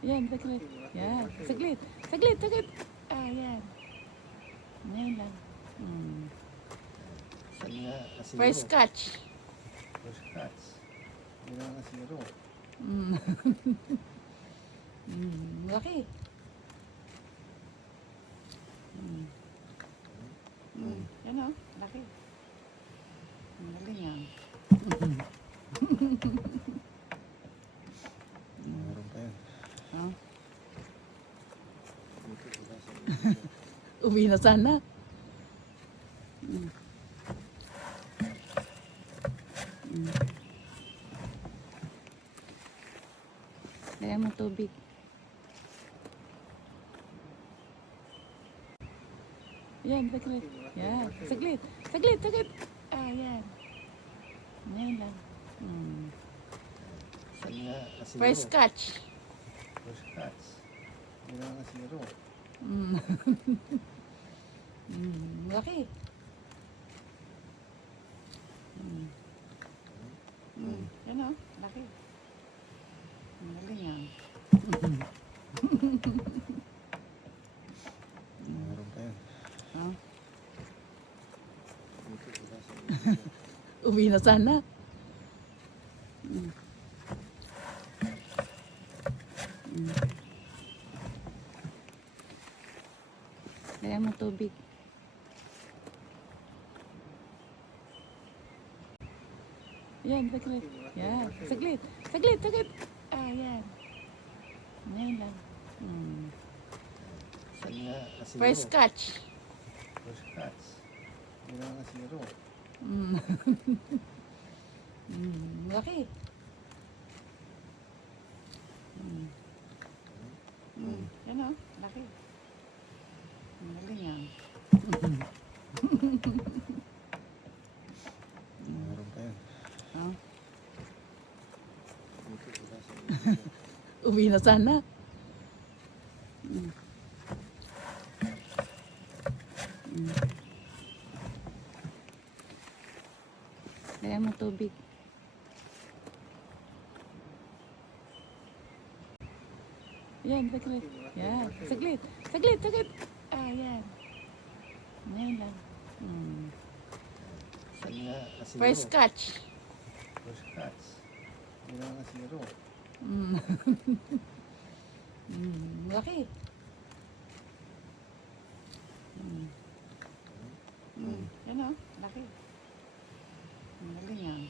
Yan, saglit. Yan, saglit. Saglit, saglit. Yan. Ngayon lang. First catch. First catch. Hindi na nga zero. Laki. Yan o, laki. Ang galing yan. Meron pa yun. Oh. Dito sila sa Uwi na sana. Kaya mo tubig. Yan, saglit. Yan, saglit. Saglit, saglit. Yan. Ngayon lang. First catch. First catch. Hindi na nga zero. Laki. Yan o, laki. Ang galing yan. Meron pa yun. Oh. Dito sila sa Uwi na sana. Kaya mo tubig. Yan, saglit. Yan, saglit. Saglit, saglit. Yan. Ngayon lang. First catch. First catch. Hindi na nga zero. Laki. Yan o, laki. Ang galing yan. Meron pa yun. Oh. Dito sila sa Uwi na sana. Kaya mo tubig. Yan, saglit. Yan, saglit. Saglit, saglit. Yan. Ngayon lang. First catch. First catch. Hindi na nga zero. Laki. Yan o, laki. Ang galing yan.